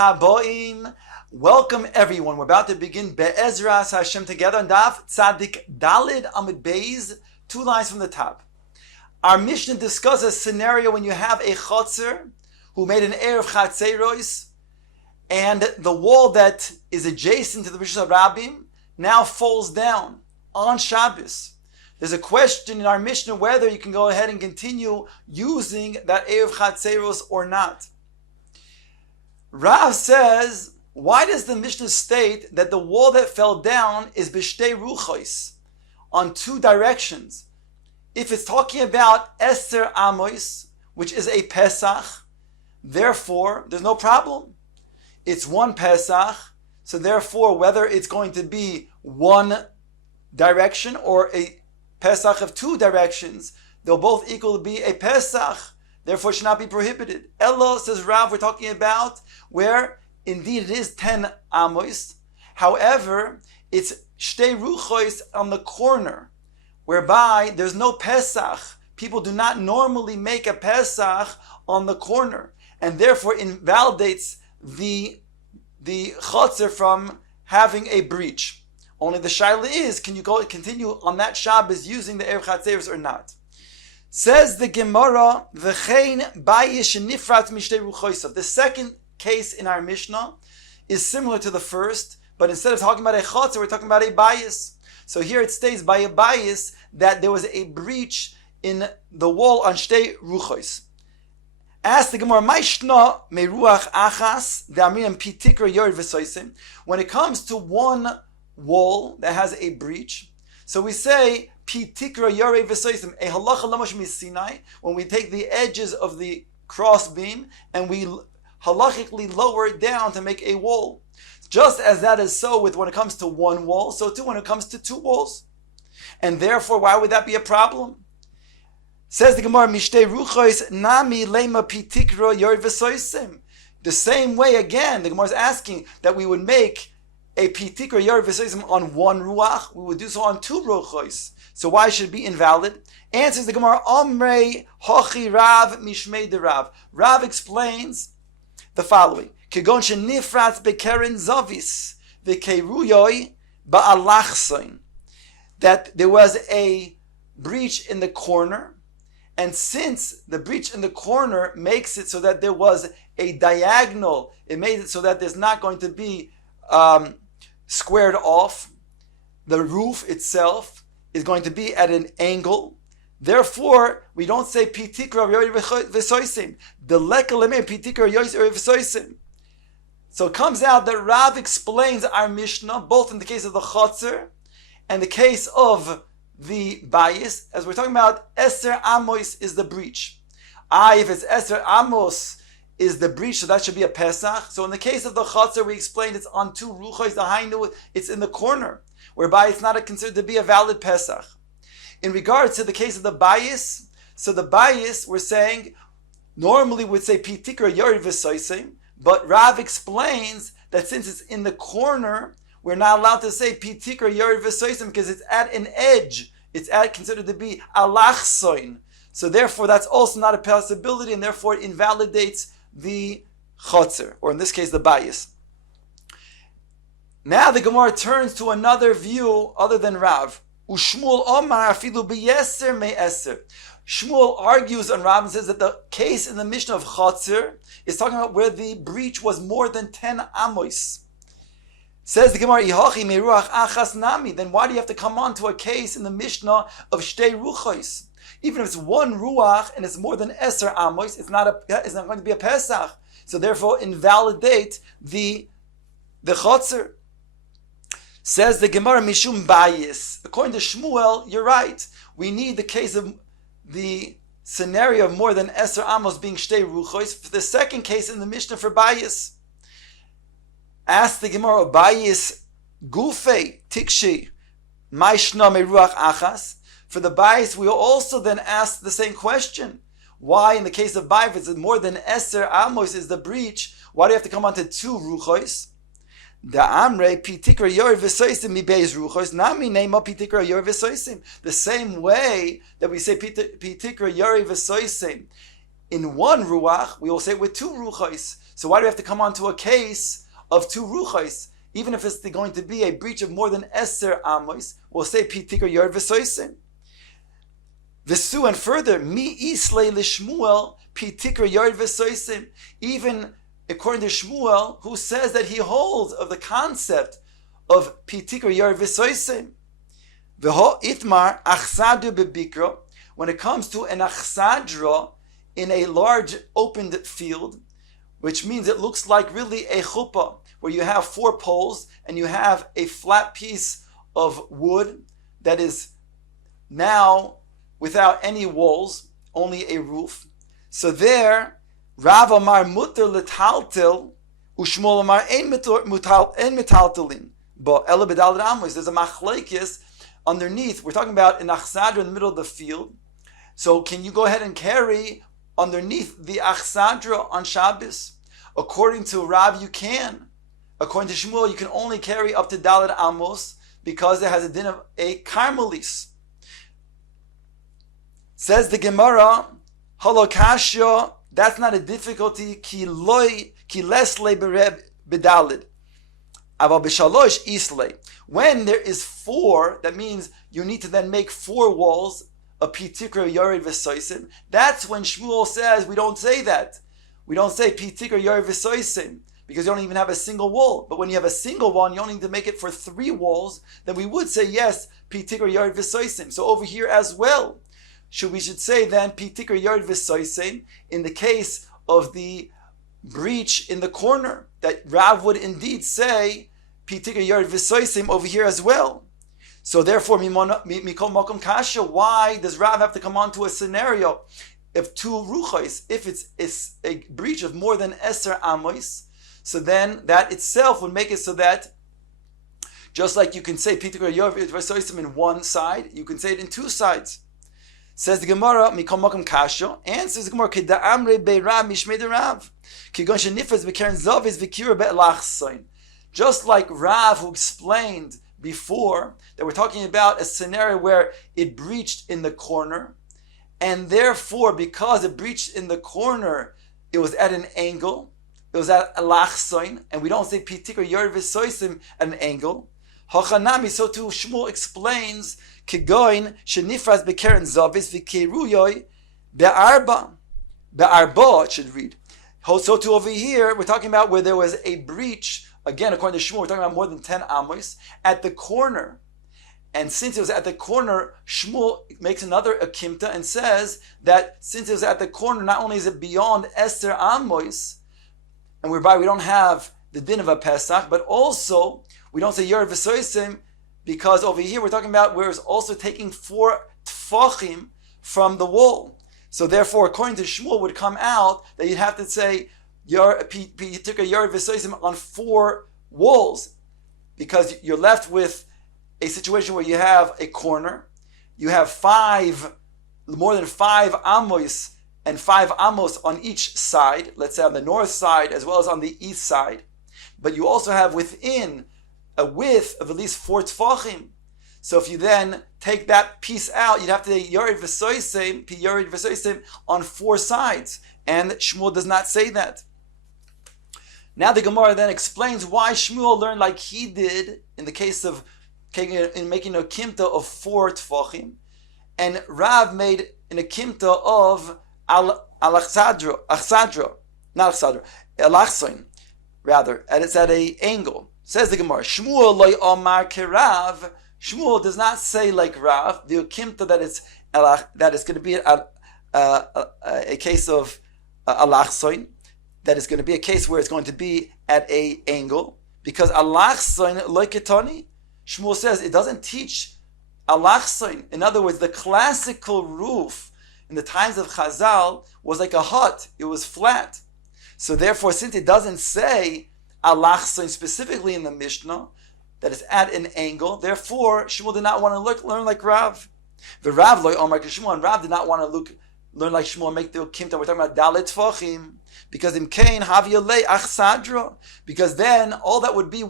haboim. Welcome everyone. We're about to begin Be'ezras Hashem together on Daf Tzadik Dalid Amud Beis, 2 lines from the top. Our Mishnah discusses a scenario when you have a chotzer who made an Erev Chatzeros, and the wall that is adjacent to the Rishus HaRabim now falls down on Shabbos. There's a question in our Mishnah whether you can go ahead and continue using that Erev Chatzeros or not. Rav says, why does the Mishnah state that the wall that fell down is b'shtei ruchos, on 2 directions? If it's talking about Eser Amos, which is a Pesach, therefore there's no problem. It's 1 Pesach, so therefore whether it's going to be 1 direction or a Pesach of 2 directions, they'll both equal to be a Pesach, therefore it should not be prohibited. Elo, says Rav, we're talking about where indeed it is 10 amos. However, it's shtei ruchos on the corner, whereby there's no Pesach. People do not normally make a Pesach on the corner, and therefore invalidates the chotzer from having a breach. Only the shaila is, can you continue on that Shabbos using the Erev Chatzeros or not? Says the Gemara, V'chein bayish nifrat mishtei ruchosav. The second case in our Mishnah is similar to the first, but instead of talking about a chotzer, we're talking about a bayis. So here it states by a bayis that there was a breach in the wall on shtei ruchos. Ask the Gemara, Maishna meruach achas de'amirim pitikra yored v'soisim. When it comes to 1 wall that has a breach, so we say pitikra yored v'soisim, a halacha lamash misinai, when we take the edges of the cross beam and we halachically lower it down to make a wall. Just as that is so with when it comes to 1 wall, so too when it comes to 2 walls. And therefore, why would that be a problem? Says the Gemara, Mishtei Ruchos Nami Lema Pitikra Yor V'Soisim. The same way again, the Gemara is asking that we would make a Pitikra Yor V'Soisim on 1 Ruach, we would do so on 2 Ruchos. So why should it be invalid? Answers the Gemara, Omrei Hochi Rav Mishmei de Rav. Rav explains the following: Kegon shenifratz bekeren zavis v'keiruyoi ba'alachsoin. That there was a breach in the corner, and since the breach in the corner makes it so that there was a diagonal, it made it so that there's not going to be squared off. The roof itself is going to be at an angle. Therefore, we don't say pitikra v'soisim. The lekaleme pitikra v'soisim. So it comes out that Rav explains our Mishnah both in the case of the chotzer and the case of the bayis, as we're talking about Eser Amos is the breach. If it's Eser Amos is the breach, so that should be a Pesach. So in the case of the chotzer, we explained it's on 2 ruchos, the hainu, it's in the corner, whereby it's not considered to be a valid Pesach. In regards to the case of the bayis, so the bayis, we're saying, normally would say pitikra yori v'soisim, but Rav explains that since it's in the corner, we're not allowed to say pitikra yori v'soisim because it's at an edge. It's considered to be alachsoin. So therefore, that's also not a possibility, and therefore it invalidates the chotzer, or in this case, the bayis. Now the Gemara turns to another view other than Rav. Ushmuel Omar afilu beyeser me'eser. Shmuel argues on Rav and says that the case in the Mishnah of Chotzer is talking about where the breach was more than 10 amos. Says the Gemara, Ihachi meruach achas nami. Then why do you have to come on to a case in the Mishnah of shtei ruchos? Even if it's 1 ruach and it's more than eser amos, it's not going to be a Pesach. So therefore, invalidate the Chotzer. Says the Gemara, Mishum Bayis. According to Shmuel, you're right. We need the case of the scenario of more than Eser Amos being Shtei Ruchos for the second case in the Mishnah for Bayis. Ask the Gemara, Bayis Gufei Tikshi Maishna Meruach Achas. For the Bayis, we will also then ask the same question. Why, in the case of Bayis, if it's more than Eser Amos is the breach, why do you have to come on to 2 Ruchos? The Amre Pitikra Yor V'Soisim Mi Beis Ruchos Nami Neima Pitikra Yor V'Soisim. The same way that we say Pitikra Yor V'Soisim in 1 ruach, we will say with 2 ruchos. So why do we have to come on to a case of 2 ruchos? Even if it's going to be a breach of more than Eser Amos, we'll say Pitikar Yard V'soisim. V'su, and further, Mi Islay Lishmuel Pitikar Yard V'soisim. Even according to Shmuel, who says that he holds of the concept of Pitikar Yard V'soisim. V'ho Itmar Achsadru Bebikro. When it comes to an Achsadra in a large opened field, which means it looks like really a chuppah, where you have 4 poles and you have a flat piece of wood that is now without any walls, only a roof. So there, Rav Amar muter letaltel, u'Shmuel Amar ein metaltelin. But ela b'daled amos, there's a machlekes underneath. We're talking about an achsadra in the middle of the field. So can you go ahead and carry underneath the achsadra on Shabbos? According to Rav, you can. According to Shmuel, you can only carry up to Daled Amos because it has a din of a Carmelis. Says the Gemara, Halokashya, that's not a difficulty, ki les le bedalid. Aval b'shalosh islay. When there is 4, that means you need to then make 4 walls, a pitikra yared v'soisim. That's when Shmuel says we don't say that. We don't say pitikra yared v'soisim, because you don't even have a single wall. But when you have a single wall and you only need to make it for 3 walls, then we would say yes, pitikra yared v'soisim. So over here as well, we should say then pitikra yared v'soisim in the case of the breach in the corner, that Rav would indeed say pitikra yared v'soisim over here as well. So therefore, mikol makom kasha, why does Rav have to come on to a scenario of 2 ruchos? If it's a breach of more than Eser Amos, so then that itself would make it so that just like you can say pitikra yared v'soisim in one side, you can say it in 2 sides. Says the Gemara, mikol makom kasha, answers the Gemara, keda'amre be'Rav mishmei de'Rav, kigon shenifas b'keren zavis v'kira be'lachsoin. Just like Rav, who explained before that we're talking about a scenario where it breached in the corner, and therefore because it breached in the corner, it was at an angle, it was at a lachsoin, and we don't say pitikra yared v'soisim at an angle. Hachanami, so too Shmuel explains, kegoin shenifras bekeren zavis v'keruyoy be'arba. Be'arba, it should read. So too over here, we're talking about where there was a breach. Again, according to Shmuel, we're talking about more than 10 amos at the corner. And since it was at the corner, Shmuel makes another akimta and says that since it was at the corner, not only is it beyond Esther amos, and whereby we don't have the din of a Pesach, but also we don't say Yer V'soisim, because over here we're talking about where it's also taking 4 tfachim from the wall. So therefore, according to Shmuel, would come out that you'd have to say you took a yard v'soisim on 4 walls, because you're left with a situation where you have a corner, you have more than 5 amos and 5 amos on each side, let's say on the north side as well as on the east side, but you also have within a width of at least 4 tfachim. So if you then take that piece out, you'd have to say yared v'soisim on 4 sides, and Shmuel does not say that. Now the Gemara then explains why Shmuel learned like he did in the case of making a kimta of 4 tfachim, and Rav made an akimta of alachsadra, rather, and it's at a angle. Says the Gemara, Shmuel loy omar kerav. Shmuel does not say like Rav, the akimta that it's going to be a case of alachsoin, that is going to be a case where it's going to be at a angle, because alachsoin loy ketani. Shmuel says it doesn't teach alachsoin. In other words, the classical roof in the times of Chazal was like a hut; it was flat. So therefore, since it doesn't say alachsoin specifically in the Mishnah, that is at an angle, therefore Shmuel did not want to learn like Rav. The Rav loy omar Shmuel, and Rav did not want to learn like Shmuel and make the kimta. We're talking about dalet tfachim, because in Kain haviyalei achsadra, because then all that would be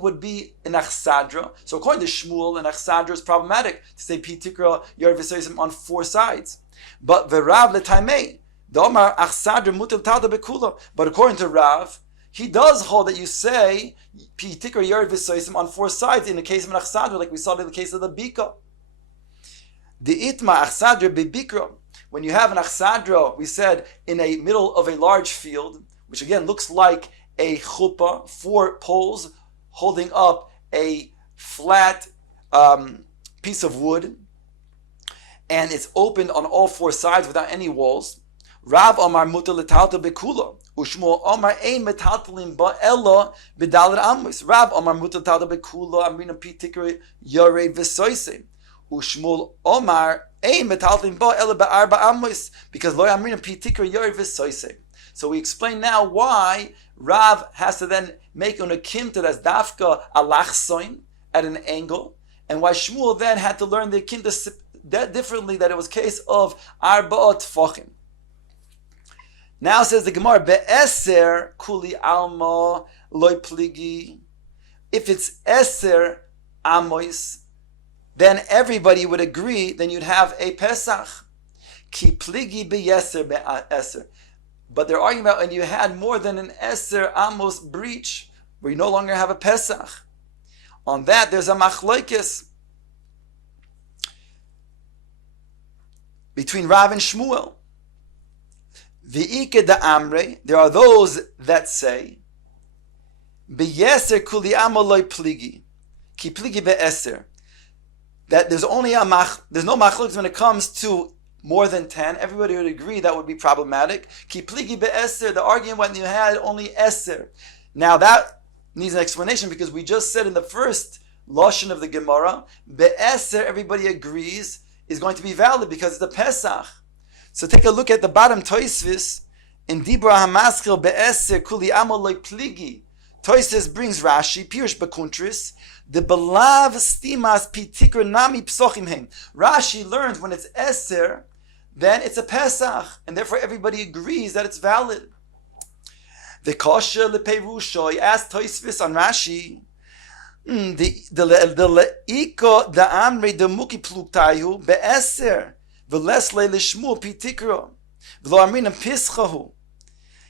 an achsadra. So according to Shmuel, an achsadra is problematic to say pitikra yared v'soisim on 4 sides. But the Rav letaimei, the omar achsadra mutal talda bekula. But according to Rav, he does hold that you say Pitikra Yerid V'Soisim on four sides in the case of an Achsadra, like we saw in the case of the Bika. The Itma Achsadra Bibikra. When you have an Achsadra, we said, in a middle of a large field, which again looks like a chuppah, four poles holding up a flat piece of wood, and it's opened on all four sides without any walls. Rav Omar Mutar L'Talta Bekula. Ushmuel Omar Ein Metaltalim Ba Ella B'Dalet Amos. Rav Omar Mutar L'Talta Bekula Amrina Pitikra Yorei V'Soisei. Ushmuel Omar Ein Metaltalim Ba Ella B'Arba Amos, because Lo Amrina Pitikra Yorei V'Soisei. So we explain now why Rav has to then make an akimta that's dafka alachsoin at an angle, and why Shmuel then had to learn the akimta differently, that it was case of arba'ot tfachim. Now says the Gemara, be'eser kuli alma loy pligi. If it's eser amois, then everybody would agree, then you'd have a Pesach. Ki pligi be'eser be'eser. But they're arguing about when you had more than an eser amos breach, where you no longer have a Pesach. On that, there's a machlokes between Rav and Shmuel. V'ike da amre, there are those that say, be'yeser kuli amoloi pligi, ki pligi be'eser, that there's no machlokes when it comes to more than 10. Everybody would agree that would be problematic. Ki pligi be'eser, the argument when you had only eser. Now that needs an explanation, because we just said in the first lashon of the Gemara, be'eser, everybody agrees, is going to be valid because it's the Pesach. So take a look at the bottom Toisvis in Dibra Hamaskil be'eser kuli amoloi pligi. Toisvis brings Rashi, Pirush Bekuntris, the belav stimas pitikra nami psochim heim. Rashi learns when it's eser, then it's a Pesach, and therefore everybody agrees that it's valid. The kosher lepeirusho, he asked Toisvis on Rashi, the leiko the amre the muki pluktayu be'eser v'lesle lishmu pitikra v'lo amrina pischahu.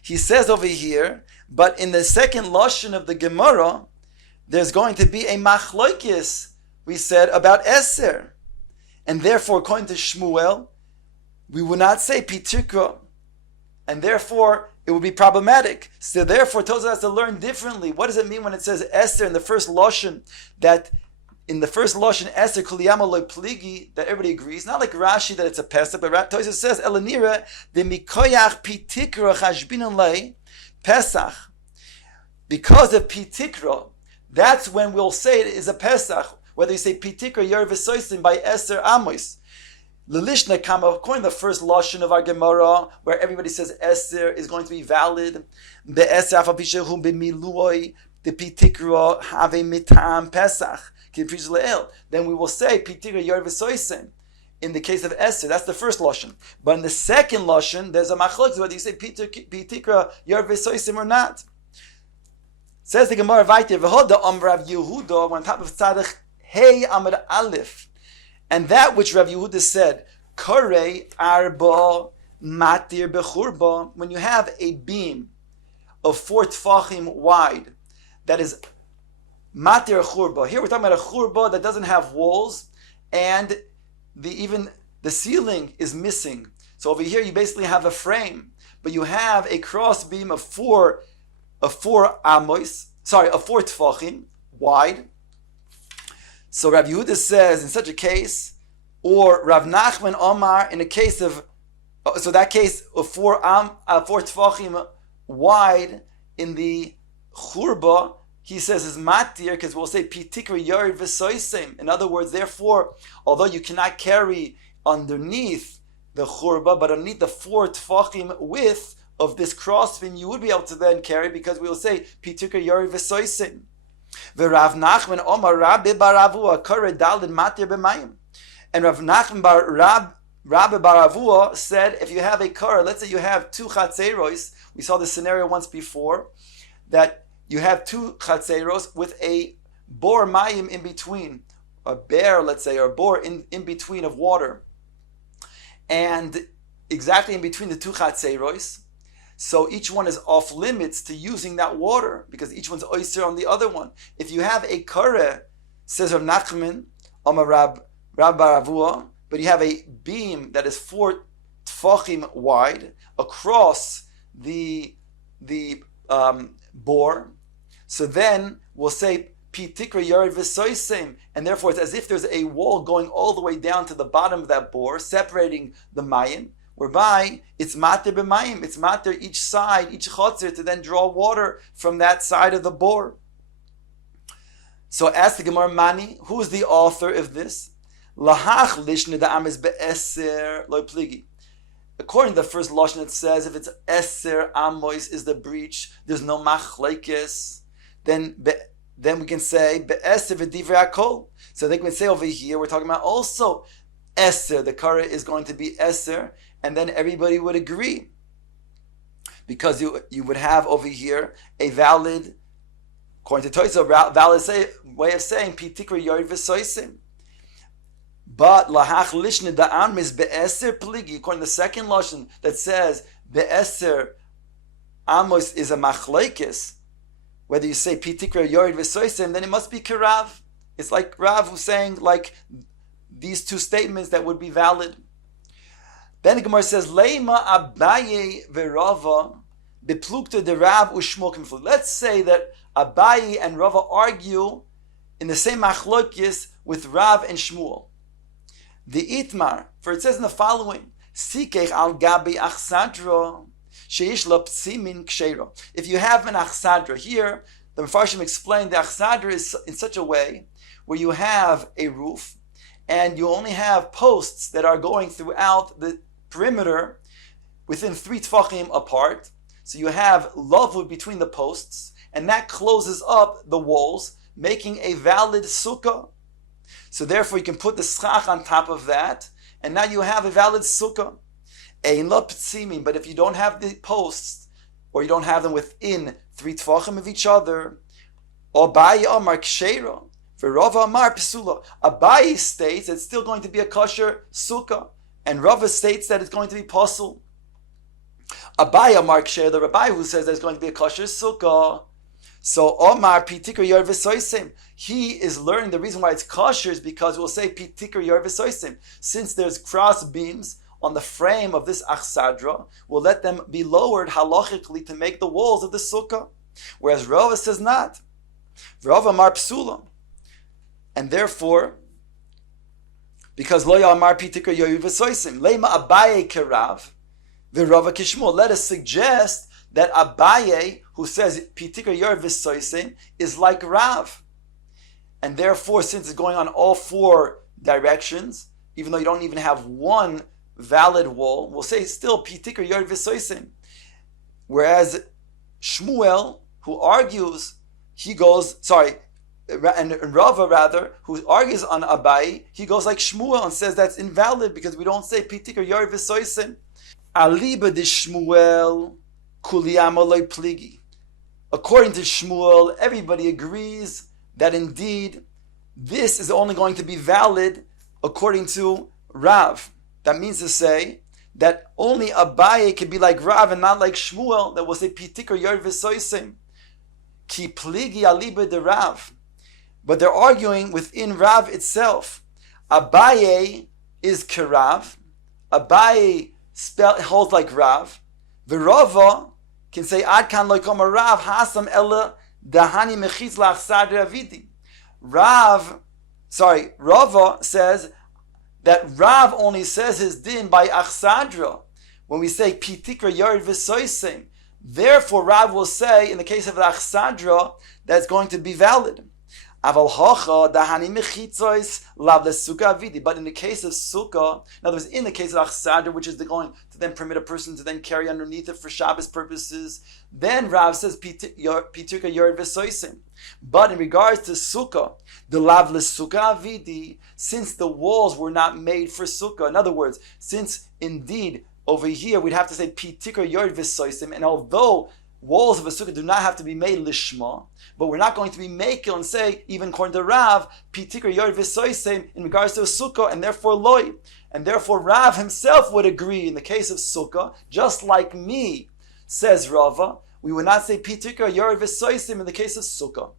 He says over here, but in the second lashon of the Gemara, there's going to be a machlokes, we said, about eser, and therefore according to Shmuel, we would not say pitikra, and therefore it would be problematic. So therefore, Tosafos has to learn differently. What does it mean when it says Esther in the first lashon, that in the first lashon Esther kuliyama loy pligi, that everybody agrees? Not like Rashi that it's a Pesach, but Tosafos says Elanira the mikoyach pitikra chashbinan lei Pesach. Because of pitikra, that's when we'll say it is a Pesach. Whether you say pitikra yer v'soisim by Esther amos. Lelishna Kama, according to the first lashon of our Gemara, where everybody says Eser is going to be valid, the Eser afapishehu b'miluoi the pitikra have a mitam Pesach then we will say pitikra yer v'soisim in the case of Eser. That's the first lashon. But in the second lashon, there's a machlokes whether you say pitikra yer v'soisim or not. Says the Gemara weiter, v'hoda Rav Yehuda, on top of tzadich hey amar aleph. And that which Rav Yehuda said, Kare arba matir bechurba, when you have a beam of 4 tfachim wide, that is matir churba. Here we're talking about a churba that doesn't have walls, and even the ceiling is missing. So over here you basically have a frame, but you have a cross beam of 4 tfachim wide. So Rav Yehuda says in such a case, or Rav Nachman Omar in a case of, so that case of 4 tfachim wide in the churba, he says is matir, because we'll say pitikra yared v'soisim. In other words, therefore, although you cannot carry underneath the churba, but underneath the 4 tfachim width of this crossbeam, you would be able to then carry, because we will say pitikra yared v'soisim. Rav Nachman Omar Rabbi Baravua Kare Dalid Matir B'Mayim, and Rav Nachman Rabbi Baravua said, if you have a kara, let's say you have 2 chatzeros, we saw this scenario once before, that you have 2 chatzeros with a bor mayim in between, a bear, let's say, or a bor in between of water, and exactly in between the 2 chatzeros. So each one is off limits to using that water because each one's oyster on the other one. If you have a kare, says Rav Nachman, Amar Rab Baravua, but you have a beam that is 4 tfachim wide across the bore, so then we'll say pitikra yared v'soisem, and therefore it's as if there's a wall going all the way down to the bottom of that bore, separating the mayim, whereby it's mater b'mayim, it's mater each side, each chotzer, to then draw water from that side of the bore. So ask the Gemara Mani, who is the author of this? Lahach lishne da'amis be'eser loy pligi. According to the first lashon, it says if it's eser amois is the breach, there's no machlekes. Then we can say be'eser v'divrei hakol. So they can say over here we're talking about also eser. The kara is going to be eser, and then everybody would agree because you would have over here a valid, according to Toisa, valid way of saying pitikra yard v'soisim. But lahach lishne da'am is be'eser pligi. According to the second lashon that says be'eser amos is a machlekes, whether you say pitikra yored v'soisem, then it must be karav. It's like Rav who's saying like these two statements that would be valid. Then the Gemara says leima Abaye v'Rava beplukta de Rav u'shmokim. Let's say that Abaye and Rava argue in the same machlokes with Rav and Shmuel. The Itmar, for it says in the following, Sikech al gabi achsadra sheish la psimin ksheira. If you have an achsadra here, the Mefarshim explained the achsadra is in such a way where you have a roof and you only have posts that are going throughout the perimeter within 3 tfachim apart. So you have lavud between the posts, and that closes up the walls, making a valid sukkah. So therefore you can put the schach on top of that, and now you have a valid sukkah. Ein la p'tzimim, but if you don't have the posts, or you don't have them within 3 tfachim of each other, Abaye amar ksheira, v'Rava amar pesula. Abaye states it's still going to be a kosher sukkah, and Rava states that it's going to be pasul. Abaye amar ksheira, the Rabbi who says there's going to be a kosher sukkah. So Omar pitikra yor v'soisim, he is learning the reason why it's kosher is because we'll say pitikra yor v'soisim. Since there's cross beams on the frame of this achsadra, we'll let them be lowered halachically to make the walls of the sukkah. Whereas Rava says not. Rava amar psulam. And therefore, because lo yamar pitikra yor v'soisim, leima Abaye kerav, v'Rava kishmul, let us suggest that Abaye, who says pitikra yor v'soisim, is like Rav. And therefore, since it's going on all 4 directions, even though you don't even have one valid wall, we'll say still pitikra yor v'soisim. Whereas Shmuel, who argues, and Rava rather, who argues on Abaye, he goes like Shmuel and says that's invalid because we don't say pitikra yor v'soisim. Aliba de Shmuel kuliyama pligi. According to Shmuel, everybody agrees that indeed this is only going to be valid according to Rav. That means to say that only Abaye can be like Rav and not like Shmuel, that will say pitikra yor v'soisim ki pligi aliba de Rav. But they're arguing within Rav itself. Abaye is kerav. Abaye holds like Rav. The Rava can say ad kan lo kama Rav hasam ella dahani mechitz la'achsadra avidi. Rava says that Rav only says his din by achsadra when we say pitikra yard v'soisim. Therefore, Rav will say in the case of the achsadra that's going to be valid. Aval hocha dahani mechitzois lav lesuka avidi. But in the case of sukkah, in other words, in the case of achsadra, which is going to then permit a person to then carry underneath it for Shabbos purposes, then Rav says pitikra yord v'soisim. But in regards to sukkah, the lav lesuka avidi, since the walls were not made for sukkah, in other words, since indeed over here we'd have to say pitikra yord v'soisim, and although walls of a sukkah do not have to be made lishma, but we're not going to be makel and say, even according to Rav, pitikra yord v'soisim in regards to a sukkah, and therefore loy. And therefore Rav himself would agree in the case of sukkah, just like me, Says Rava, we would not say Pitika Yor V'Soisim in the case of Sukkah.